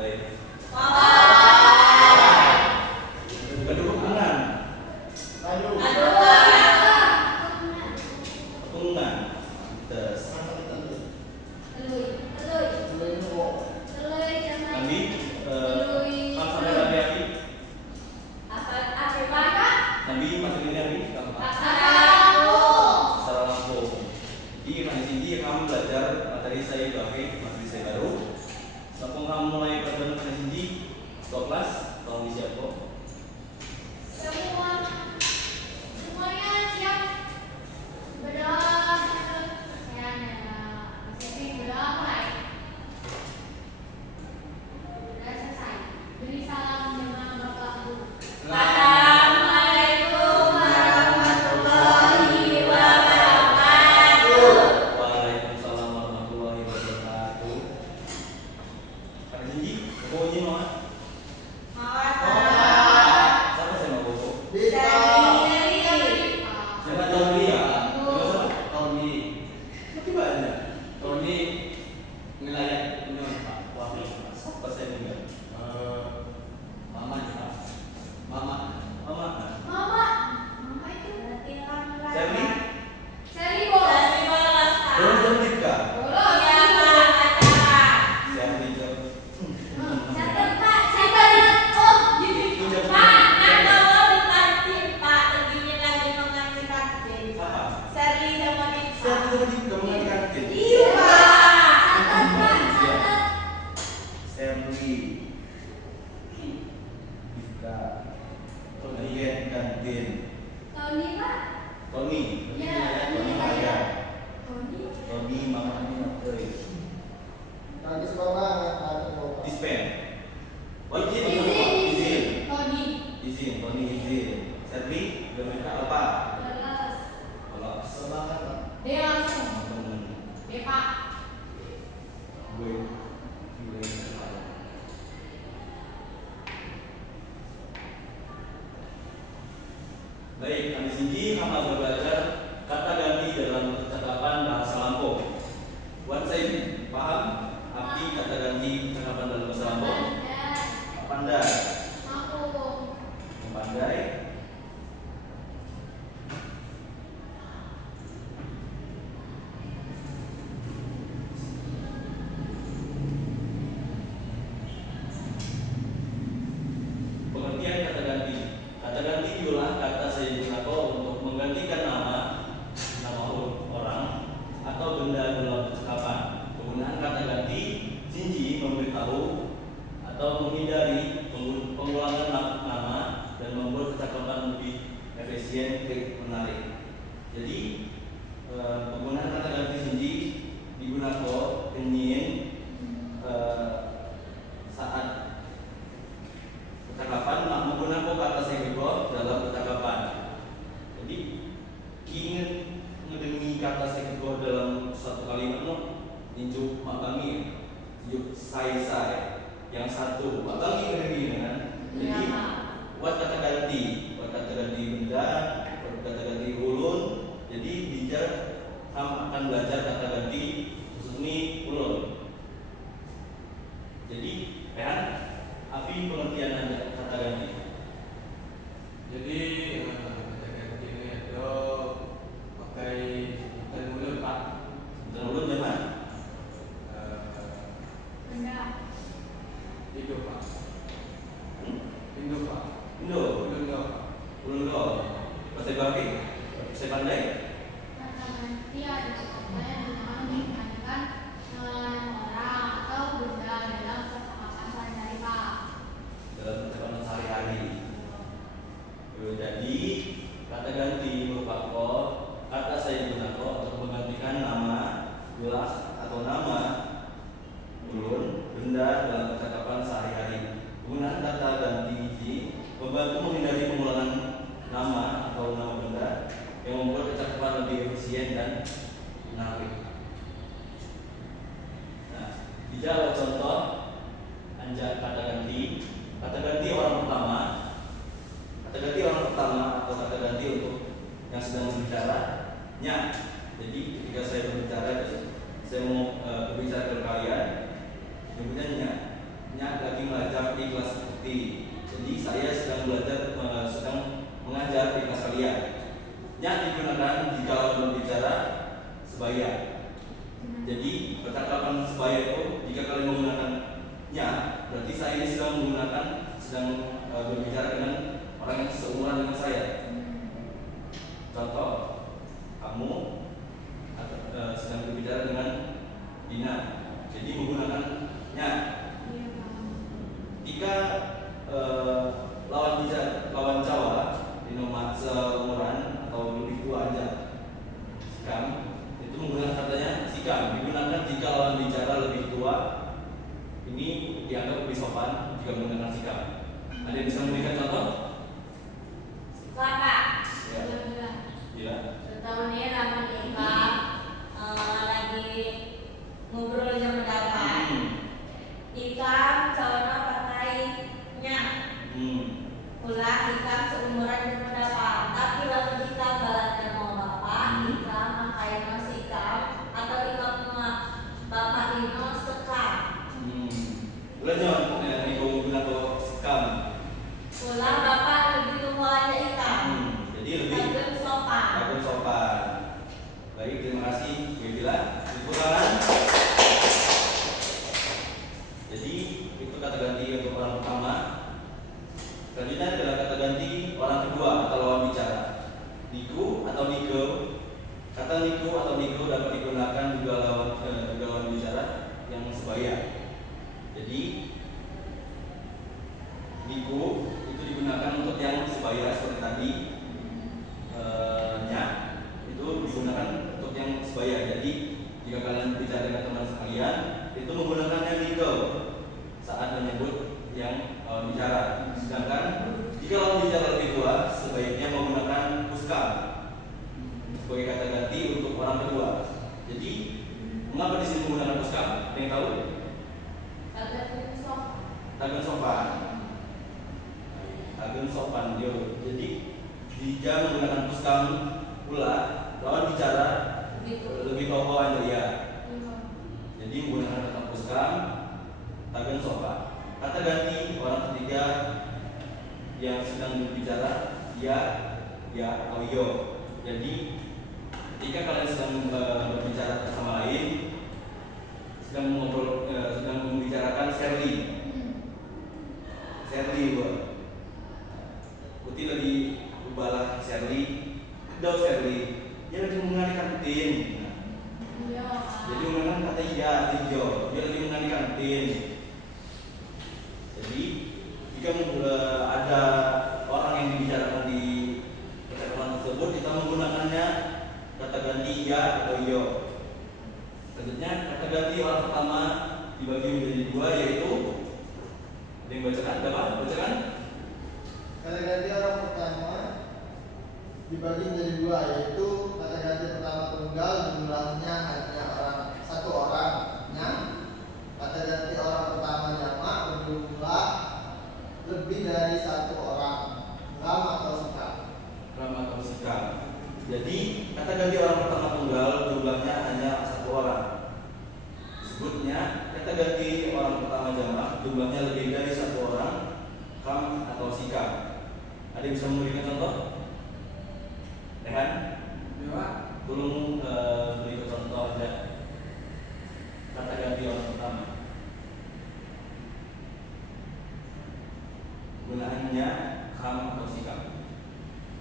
Mulai. Kawan. Kedukungan. Ketungan. Tes. Nanti sampai lagi Abi. Nanti masih ini Abi. Salah langsung. Di sini kamu belajar materi saya pakai materi saya baru. Sebelum kamu mulai pelajaran pada sini, stop kelas, tolong disiap kok. Semuanya siap. Berdoa. Berdoa mulai. Sudah selesai. Beri salam dengan Bapak Guru. Assalamualaikum warahmatullahi wabarakatuh. Waalaikumsalam warahmatullahi wabarakatuh. Pada sini, pokoknya mau? Siapa saya mau pokok? Siapa Tony ya? Siapa? Tony. Tapi banyak. Tony nelayan punya Pak. Wakil. Siapa saya punya? Mama juga. Mama. Itu berarti kan Sally? Sally bolos. Belum nikah. Bolos. Sally jawab. Catat Pak, catat. Oh, gini. Pak, Apa? Sally sama Nisa. Sally kamu nggak kantin. Iya, Pak. Catat Pak, catat. Sally. Ika. Kemudian kantin. Tony Pak. Tony. Ya, Tony Maya. Tony. Tony mamanya Tony. Dispen. Oh izin. Tony. Izin. Tony izin. Sally udah minta apa? Bolos. Kalau semangat Dia langsung. temen Dia Pak. gue. Baik, di sini kamu akan belajar kata ganti dalam percakapan bahasa lampau. Buat saya paham arti kata ganti percakapan dalam bahasa lampau? Pandai, Aku. pandai. Pengertian kata ganti. Kata ganti diolah kata saya gunakan untuk menggantikan nama orang atau benda dalam percakapan. Penggunaan kata ganti Shinji memberitahu atau menghindari pengulangan nama dan membuat percakapan lebih efisien dan menarik. Jadi penggunaan kata ganti Shinji digunakan ingin saat percakapan menggunakan kata sekego dalam percakapan. Jadi ingin ngedengi kata sekego dalam satu kalimat ninjuk mabangi, ninjuk saya yang satu mabangi ngedengi kan. Jadi buat kata ganti benda, buat kata ganti ulun. Jadi bijak kamu akan belajar kata ganti khusus ini ulun. Jadi Api pengertian Anda kata ganti. Jadi kata ganti ini itu pakai sebutan mulut Pak. Dan ulun zaman Benda. Hidup Pak. Hidup Pak. Indo, Hidup Pak. ulun do. Bahasa Bangke, saya pandai. Kata ganti ada kata yang digunakan untuk menggantikan orang atau benda dalam percakapan sehari-hari Pak. Dalam percakapan sehari-hari. Jadi kata ganti merupakan kata saya gunakan untuk menggantikan nama, gelas atau nama ulun, benda dalam percakapan sehari-hari. Penggunaan kata ganti ini membantu menghindari pengulangan nama atau nama benda yang membuat percakapan lebih efisien dan menarik. Nah, dijawab contoh anjak kata ganti. Kata ganti orang pertama. Kata ganti orang pertama atau kata ganti untuk yang sedang berbicara nya. Jadi ketika saya berbicara, saya mau berbicara ke kalian, nyebutnya nya lagi ngerti. Jadi saya sedang belajar, sedang mengajar di kelas kalian. Nya digunakan jika berbicara sebaya. Jadi percakapan sebaya itu jika kalian menggunakan nya, berarti saya ini sedang berbicara dengan orang yang seumuran dengan saya. Contoh, kamu sedang berbicara dengan Dina, jadi menggunakan nya. Jika lawan Jawa di nomor seumuran atau lebih tua aja, sikam itu menggunakan katanya sikam. Digunakan jika lawan bicara lebih tua, ini dianggap lebih sopan jika menggunakan sikam. Ada yang bisa memberikan contoh? Kakak. Ya. Gila. Setahun ini lama nikah, lagi ngobrol jam berapa? Ikam calonnya pakainya. Ulah ikam seumuran jam berapa? Tapi lalu ikam balasnya mau bapak, ikam pakai mas ikam atau ikam bapak ino sekam. Ulah yang menggunakan sikam. Ulah bapak lebih tua aja ikam. Jadi lebih Agak sopan. Agak sopan. Baik, terima kasih Bu Bila. Tepuk tangan. Jadi itu kata ganti untuk orang pertama. Selanjutnya adalah kata ganti orang kedua atau lawan bicara. Niku atau niko. Kata niku atau niko dapat digunakan juga lawan bicara yang sebaya. Jadi niku itu digunakan untuk yang sebaya seperti tadi. Nya itu digunakan untuk yang sebaya. Jadi jika kalian bicara dengan teman sekalian, itu menggunakannya niko saat menyebut yang lawan bicara. Sedangkan jika lawan bicara lebih tua, sebaiknya menggunakan puskam sebagai kata ganti untuk orang kedua. Jadi mengapa di sini menggunakan puskam? Ada yang tahu? Tagan sopan. Tagan sopan dia. Jadi jika menggunakan puskam pula lawan bicara lebih kokoh aja ya. Jadi menggunakan kata puskam, tagan sopan. Kata ganti orang ketiga yang sedang berbicara ya, ya atau yo. Jadi ketika kalian sedang berbicara sama lain, sedang membicarakan Sherly, Putih lagi balah Sherly, dia lagi mengani kantin. Jadi menggunakan kata iya, dia lagi mengani kantin. Jadi jika ada orang yang dibicarakan di percakapan tersebut, kita menggunakannya kata ganti ya atau yo. Selanjutnya kata ganti orang pertama dibagi menjadi dua, yaitu ada yang bacakan? Bacakan. Kata ganti orang pertama dibagi menjadi dua, yaitu kata ganti pertama tunggal jumlahnya hanya satu orang. Kata ganti orang pertama jamak berjumlah lebih dari satu orang. Lam atau sikap. Jadi kata ganti orang pertama tunggal jumlahnya hanya satu orang. Sebutnya kata ganti orang pertama jamak jumlahnya lebih dari satu orang. Kam atau sikap. Ada yang bisa memberikan contoh? Rehan? Tolong beri contoh aja kata ganti orang pertama. Gunaannya kam atau sikap.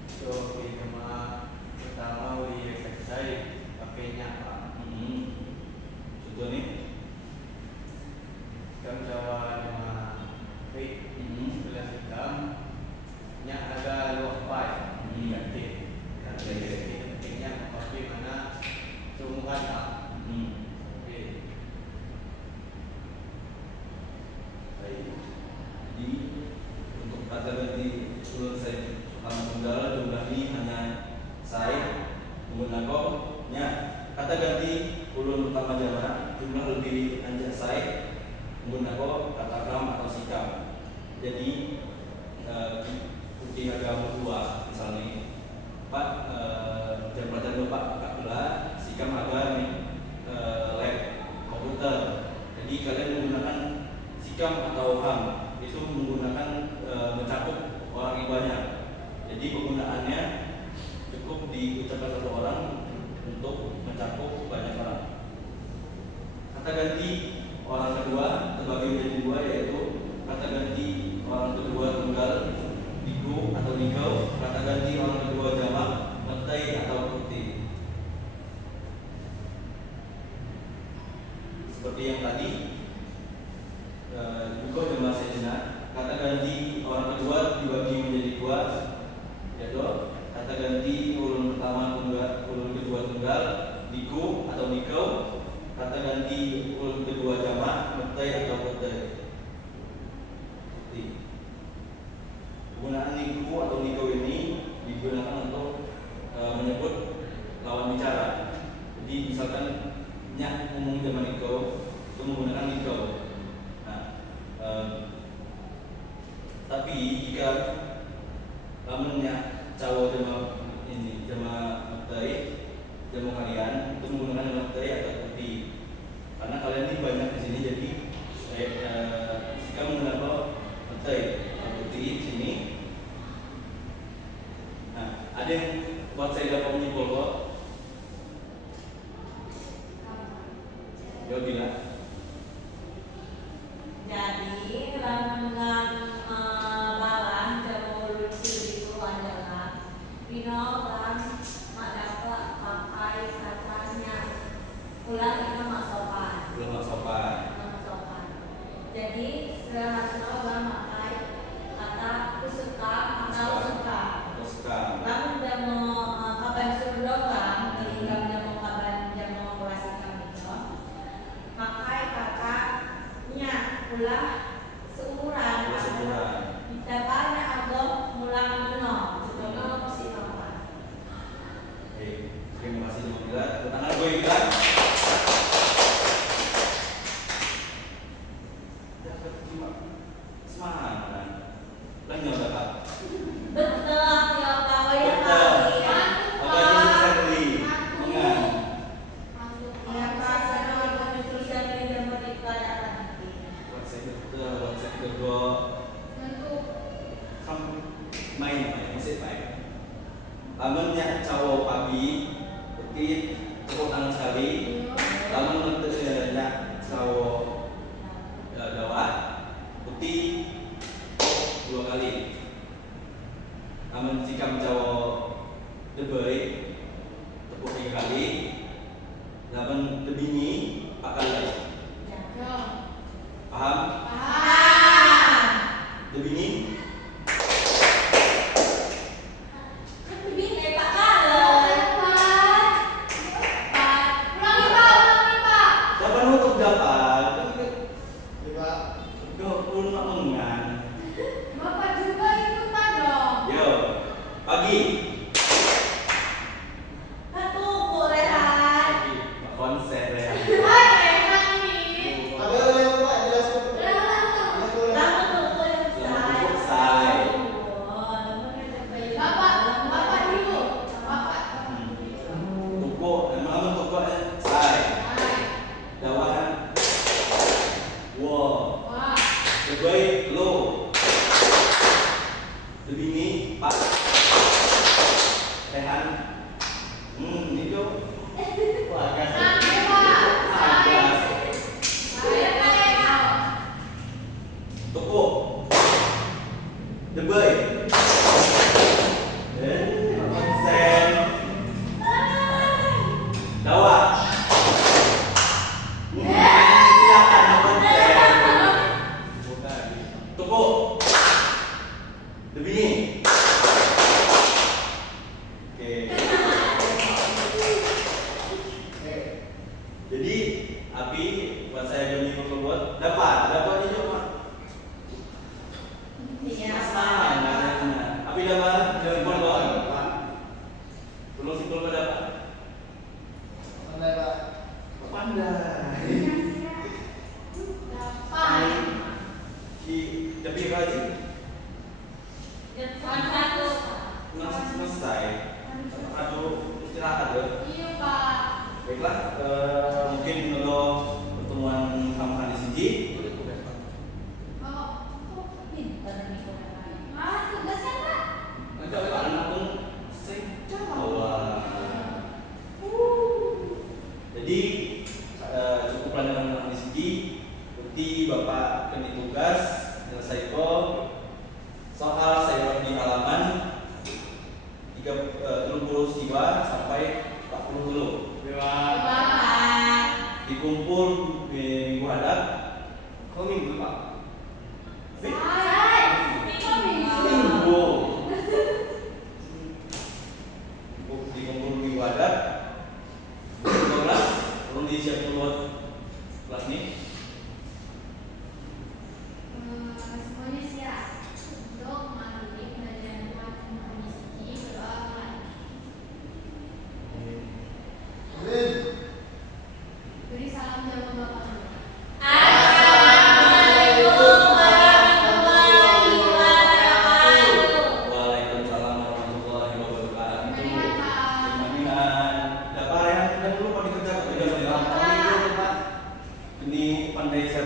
So, kema pertama uli saya pakainya apa? Contoh nih. Kam Jawa dengan baik sebelah hitam nya ada luak pai ganti. Pentingnya memakai mana seumuran tak. Baik. Jadi untuk kata ganti ulang saya pertama tunggal jumlah ini hanya saya menggunakannya. Kata ganti ulun pertama jamak jumlah lebih hanya saya menggunakan kata kam atau sikap. Jadi putih agama tua misalnya Pak jam pelajaran Bapak buka pula sikap agama lab komputer. Jadi kalian menggunakan sikap nikah atau ham itu menggunakan mencakup orang yang banyak. Jadi penggunaannya cukup diucapkan satu orang untuk mencakup banyak orang. Kata ganti orang kedua terbagi menjadi dua, yaitu kata ganti orang kedua tunggal diku atau nikau, kata ganti orang kedua jamak metai atau putih. Seperti yang tadi, juga jamak sejena, kata ganti orang kedua dibagi menjadi dua, yaitu kata ganti ulun pertama tunggal, ulun kedua tunggal diku atau nikau, kata ganti ulun kedua jamak metai atau putih. Penggunaan niku atau nikau ini digunakan untuk menyebut lawan bicara. Jadi misalkan nyak ngomong zaman nikau itu menggunakan nikau. Nah, tapi jika nyak cawo jama ini jama metai jama kalian itu menggunakan metai atau putih. Karena kalian ini banyak di sini, jadi jika menggunakan metai atau putih di sini. Nah, ada yang buat saya dapat menyimpul kok. Yo bilang. Jadi dengan balang jamu lucu itu adalah orang mak dapat pakai katanya ulang itu mak sopan. Belum mak sopan. Mak sopan. Jadi seharusnya orang pakai kata kusuka atau suka. Kamu udah mau kabar suruh kan, ketika udah mau kabar dia mau klasikan itu, pakai katanya ulah seumuran. Dapatnya agak mulang benar, juga mesti kapan. Terima kasih juga. Tangan gue juga. Dapat semangat. Lanjut dapat. Betul ya Pak, ya Pak. Ya Pak, saya mau menuliskan di dalam perikanan nanti. Lamunnya cawo pabi, putih, tepuk tangan sekali. Lamun nyak cawo gawat, putih, dua kali. Namun jika mencawo debay tepuk 3 kali, namun debingi 4 kali. Paham? Debingi? Dapat untuk dapat. Pun nak mengan. Bapak juga ikutan dong. Yo, pagi. Konser ya. Saiko soal saya di halaman 30 siwa sampai 40 dulu. Dikumpul minggu hadap. Kok minggu Pak? Minggu. Dikumpul minggu hadap. 12 belum disiapkan buat kelas nih. Semuanya siap untuk mengakhiri pembelajaran kondisi berdoa mulai. Amin. Beri salam jawaban Bapak. Waalaikumsalam warahmatullahi wabarakatuh. Melihat, Dapat yang dulu mau dikerjakan. Ini pandai saya